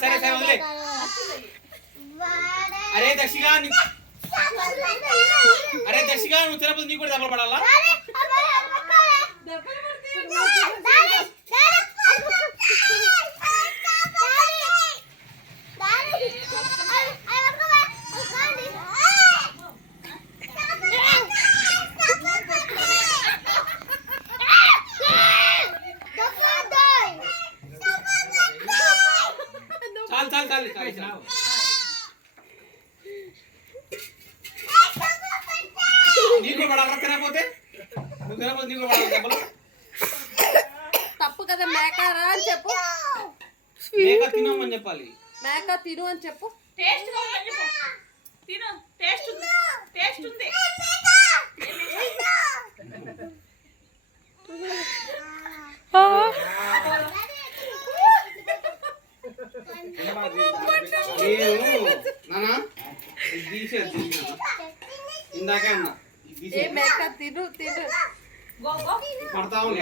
సరే సరే వదిలే. అరే దర్శిగా నువ్వు తినకపోతే నీకు కూడా దెబ్బలు పడాలా? చాలు చాలు చాలు. నీకు పడాలా? తినకపోతే నువ్వు తినకపోతే నీకు పడాలి దెబ్బలు. తప్పు కదా. మేకరా అని చెప్పు. మేక తినమని చెప్పాలి. మేక తిను అని చెప్పు. టేస్ట్ తిను. టేస్ట్ ఉంది. టేస్ట్ ఉంది. ఇందాకే అన్నా మేక తిను తిను. పడతా ఉంది.